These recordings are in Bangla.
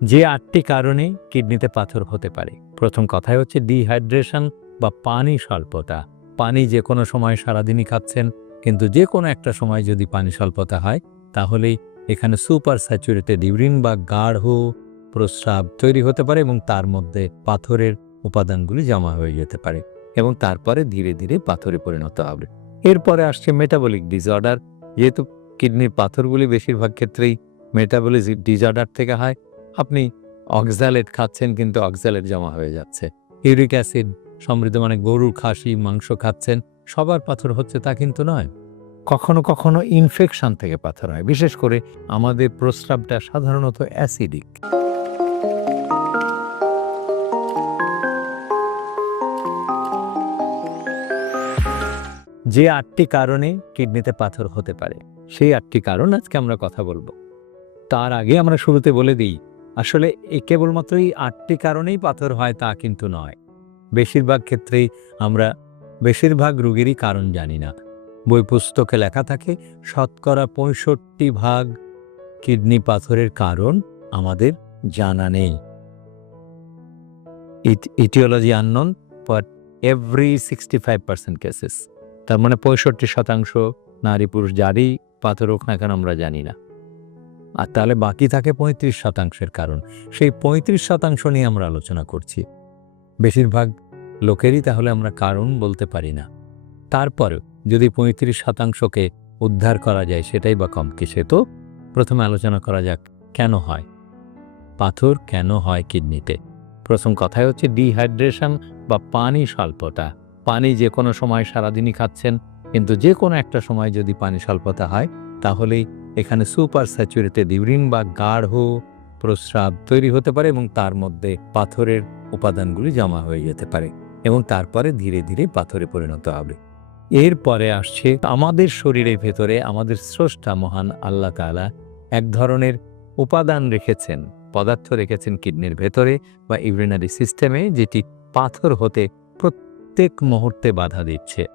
যে আটটি কারণে কিডনিতে পাথর হতে পারে। প্রথম কথাই হচ্ছে ডিহাইড্রেশন বা পানি স্বল্পতা। পানি যে কোনো সময় সারাদিনই খাচ্ছেন, কিন্তু যে কোনো একটা সময় যদি পানি স্বল্পতা হয়, তাহলেই এখানে সুপার স্যাচুরেটেড ইউরিন বা গাঢ় প্রস্রাব তৈরি হতে পারে এবং তার মধ্যে পাথরের উপাদানগুলি জমা হয়ে যেতে পারে এবং তারপরে ধীরে ধীরে পাথরে পরিণত হবে। এরপরে আসছে মেটাবলিক ডিসঅর্ডার যেহেতু কিডনির পাথরগুলি বেশিরভাগ ক্ষেত্রেই মেটাবলিক ডিসঅর্ডার থেকে হয় আপনি অক্সালেট খাচ্ছেন কিন্তু অক্সালেট জমা হয়ে যাচ্ছে। ইউরিক অ্যাসিড সমৃদ্ধ মানে গরুর খাসি, মাংস খাচ্ছেন, সবার পাথর হচ্ছে তা কিন্তু নয়। কখনো কখনো ইনফেকশন থেকে পাথর হয়, বিশেষ করে আমাদের প্রস্রাবটা সাধারণত অ্যাসিডিক যে আটটি কারণে কিডনিতে পাথর হতে পারে, সেই আটটি কারণ আজকে আমরা কথা বলব। তার আগে আমরা শুরুতে বলে দিই আসলে এ কেবলমাত্র এই আটটি কারণেই পাথর হয় তা কিন্তু নয়। বেশিরভাগ ক্ষেত্রেই আমরা বেশিরভাগ রোগেরই কারণ জানি না। বই পুস্তকে লেখা থাকে, শতকরা পঁয়ষট্টি ভাগ কিডনি পাথরের কারণ আমাদের জানা নেই। Aetiology unknown but every sixty five percent cases. তার মানে পঁয়ষট্টি শতাংশ নারী পুরুষ যারই পাথর হোক না কেন আমরা জানি না। আর তাহলে বাকি থাকে পঁয়ত্রিশ শতাংশের কারণ। সেই পঁয়ত্রিশ শতাংশ নিয়ে আমরা আলোচনা করছি। বেশিরভাগ লোকেরই তাহলে আমরা কারণ বলতে পারি না। তারপরেও যদি পঁয়ত্রিশ শতাংশকে উদ্ধার করা যায়, সেটাই বা কম কিসে তো? প্রথমে আলোচনা করা যাক, কেন হয়? পাথর কেন হয় কিডনিতে? প্রথম কথাই হচ্ছে ডিহাইড্রেশন বা পানি স্বল্পতা। পানি যে কোনো সময় সারাদিনই খাচ্ছেন, কিন্তু যে কোনো একটা সময় যদি পানি স্বল্পতা হয়, তাহলেই এখানে সুপার স্যাচুরেটেড ইউরিন বা গাঢ় প্রস্রাব তৈরি হতে পারে এবং তার মধ্যে পাথরের উপাদানগুলি জমা হয়ে যেতে পারে এবং তারপরে ধীরে ধীরে পাথরে পরিণত হবে। এরপরে আসছে আমাদের শরীরের ভেতরে আমাদের স্রষ্টা মহান আল্লাহ তাআলা এক ধরনের উপাদান রেখেছেন, পদার্থ রেখেছেন কিডনির ভেতরে বা ইউরিনারি সিস্টেমে, যেটি পাথর হতে প্রত্যেক মুহূর্তে বাধা দিচ্ছে।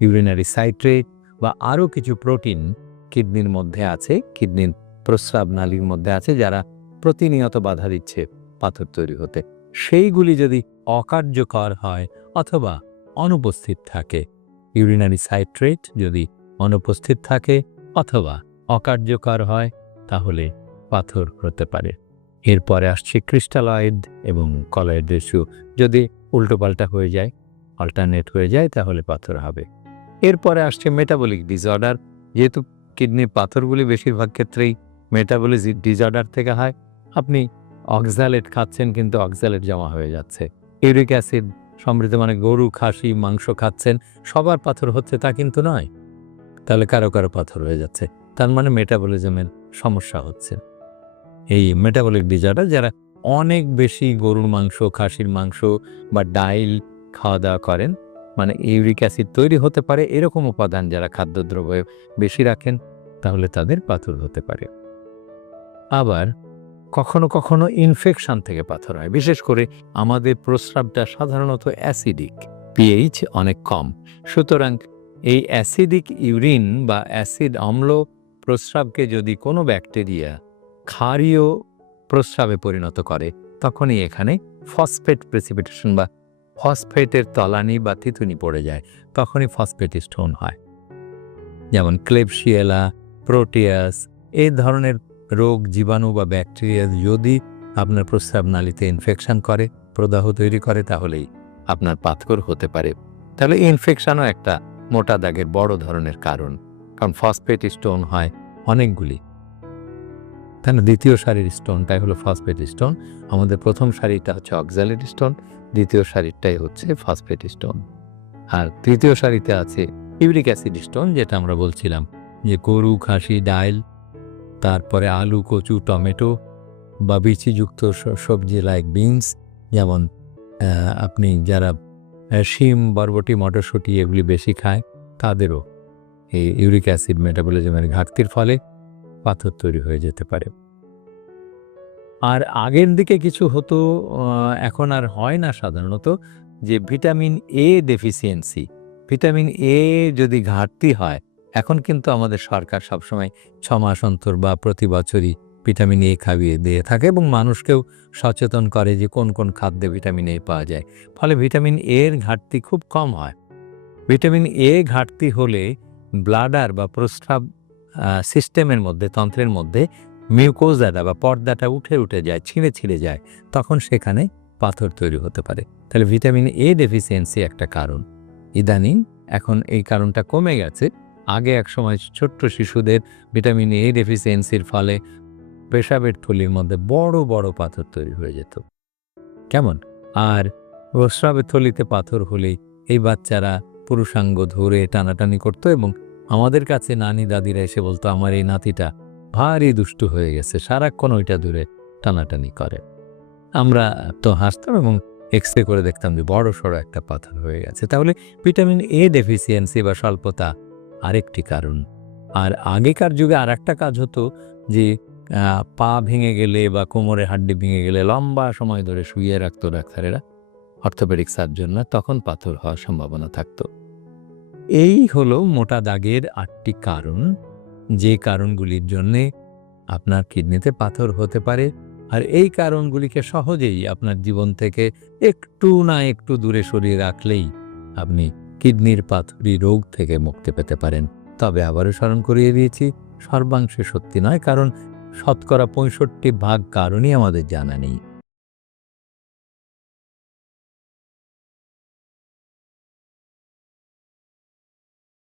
ইউরিনারি সাইট্রেট বা আরও কিছু প্রোটিন কিডনির মধ্যে আছে, কিডনির প্রস্রাব নালীর মধ্যে আছে, যারা প্রতিনিয়ত বাধা দিচ্ছে পাথর তৈরি হতে। সেইগুলি যদি অকার্যকর হয় অথবা অনুপস্থিত থাকে ইউরিনারি সাইট্রেট যদি অনুপস্থিত থাকে অথবা অকার্যকর হয়, তাহলে পাথর হতে পারে। এরপরে আসছে ক্রিস্টালয়েড এবং কলয়েড রেশিও যদি উল্টোপাল্টা হয়ে যায় অল্টারনেট হয়ে যায়, তাহলে পাথর হবে। এরপরে আসছে মেটাবলিক ডিসঅর্ডার যেহেতু কিডনির পাথরগুলি বেশিরভাগ ক্ষেত্রেই মেটাবলিক ডিসঅর্ডার থেকে হয়। আপনি অক্সালেট খাচ্ছেন কিন্তু অক্সালেট জমা হয়ে যাচ্ছে। ইউরিক অ্যাসিড সমৃদ্ধ মানে গরু, খাসি, মাংস খাচ্ছেন, সবার পাথর হচ্ছে তা কিন্তু নয়। তাহলে কারও কারও পাথর হয়ে যাচ্ছে। তার মানে মেটাবলিজমের সমস্যা হচ্ছে। এই মেটাবলিক ডিসঅর্ডার যারা অনেক বেশি গরুর মাংস, খাসির মাংস বা ডাইল খাওয়া দাওয়া করেন মানে ইউরিক অ্যাসিড তৈরি হতে পারে এরকম উপাদান যারা খাদ্যদ্রব্য বেশি রাখেন, তাহলে তাদের পাথর হতে পারে। আবার কখনো কখনো ইনফেকশন থেকে পাথর হয়, বিশেষ করে আমাদের প্রস্রাবটা সাধারণত অ্যাসিডিক পিএইচ অনেক কম। সুতরাং এই অ্যাসিডিক ইউরিন বা অ্যাসিড অম্ল প্রস্রাবকে যদি কোনো ব্যাকটেরিয়া ক্ষারীয় প্রস্রাবে পরিণত করে, তখনই এখানে ফসফেট প্রেসিপিটেশন বা ফসফেটের তলানি বা তিতুনি পড়ে যায়, তখনই ফসফেট স্টোন হয়। যেমন ক্লেপশিয়েলা প্রোটিয়াস এই ধরনের রোগ, জীবাণু বা ব্যাকটেরিয়া যদি আপনার প্রস্রাব নালীতে ইনফেকশন করে, প্রদাহ তৈরি করে, তাহলেই আপনার পাথর হতে পারে। তাহলে ইনফেকশনও একটা মোটা দাগের বড় ধরনের কারণ কারণ ফসফেট স্টোন হয় অনেকগুলি। তাহলে দ্বিতীয় সারির স্টোনটাই হলো ফসফেট স্টোন আমাদের প্রথম সারিটা হচ্ছে অক্সালেট স্টোন দ্বিতীয় সারিটাই হচ্ছে ফসফেট স্টোন আর তৃতীয় সারিতে আছে ইউরিক অ্যাসিড স্টোন যেটা আমরা বলছিলাম যে গরু, খাসি, ডাইল, তারপরে আলু, কচু, টমেটো বা বিচিযুক্ত সবজি লাইক বিনস যেমন আপনি যারা শিম, বরবটি, মটরশুঁটি এগুলি বেশি খায়, তাদেরও এই ইউরিক অ্যাসিড মেটাবলিজমের ঘাটতির ফলে পাথর তৈরি হয়ে যেতে পারে। আর আগের দিকে কিছু হতো এখন আর হয় না সাধারণত, যে vitamin A deficiency vitamin A যদি ঘাটতি হয়, এখন কিন্তু আমাদের সরকার সবসময় ছ মাস অন্তর বা প্রতি বছরই ভিটামিন এ খাইয়ে দিয়ে থাকে এবং মানুষকেও সচেতন করে যে কোন কোন খাদ্যে ভিটামিন এ পাওয়া যায়। ফলে ভিটামিন এর ঘাটতি খুব কম হয়। ভিটামিন এ ঘাটতি হলে ব্লাডার বা প্রস্রাব সিস্টেমের মধ্যে, তন্ত্রের মধ্যে মিউকোজাটা বা পর্দাটা উঠে উঠে যায়, ছিঁড়ে ছিঁড়ে যায়, তখন সেখানে পাথর তৈরি হতে পারে। তাহলে ভিটামিন এ ডেফিসিয়েন্সি একটা কারণ। ইদানিং এখন এই কারণটা কমে গেছে। আগে এক সময় ছোট্ট শিশুদের ভিটামিন এ ডেফিসিয়েন্সির ফলে পেশাবের থলির মধ্যে বড় বড় পাথর তৈরি হয়ে যেত। কেমন? আর প্রস্রাবের থলিতে পাথর হলেই এই বাচ্চারা পুরুষাঙ্গ ধরে টানাটানি করতো এবং আমাদের কাছে নানি দাদিরা এসে বলতো, আমার এই নাতিটা ভারী দুষ্টু হয়ে গেছে, সারাক্ষণ ওইটা দূরে টানাটানি করে। আমরা তো হাসতাম এবং এক্স রে করে দেখতাম যে বড় সড়ো একটা পাথর হয়ে গেছে। তাহলে ভিটামিন এ ডেফিসিয়েন্সি বা স্বল্পতা আরেকটি কারণ। আর আগেকার যুগে আর একটা কাজ হতো যে পা ভেঙে গেলে বা কোমরে হাড্ডি ভেঙে গেলে লম্বা সময় ধরে শুয়ে রাখতো ডাক্তারেরা, অর্থোপেডিক সার্জনরা তখন পাথর হওয়ার সম্ভাবনা থাকতো। এই হলো মোটা দাগের আটটি কারণ। যে কারণগুলির জন্যে আপনার কিডনিতে পাথর হতে পারে আর এই কারণগুলিকে সহজেই আপনার জীবন থেকে একটু না একটু দূরে সরিয়ে রাখলেই আপনি কিডনির পাথরি রোগ থেকে মুক্তি পেতে পারেন। তবে আবারও স্মরণ করিয়ে দিয়েছি, সর্বাংশে সত্যি নয়, কারণ শতকরা পঁয়ষট্টি ভাগ কারণই আমাদের জানা নেই।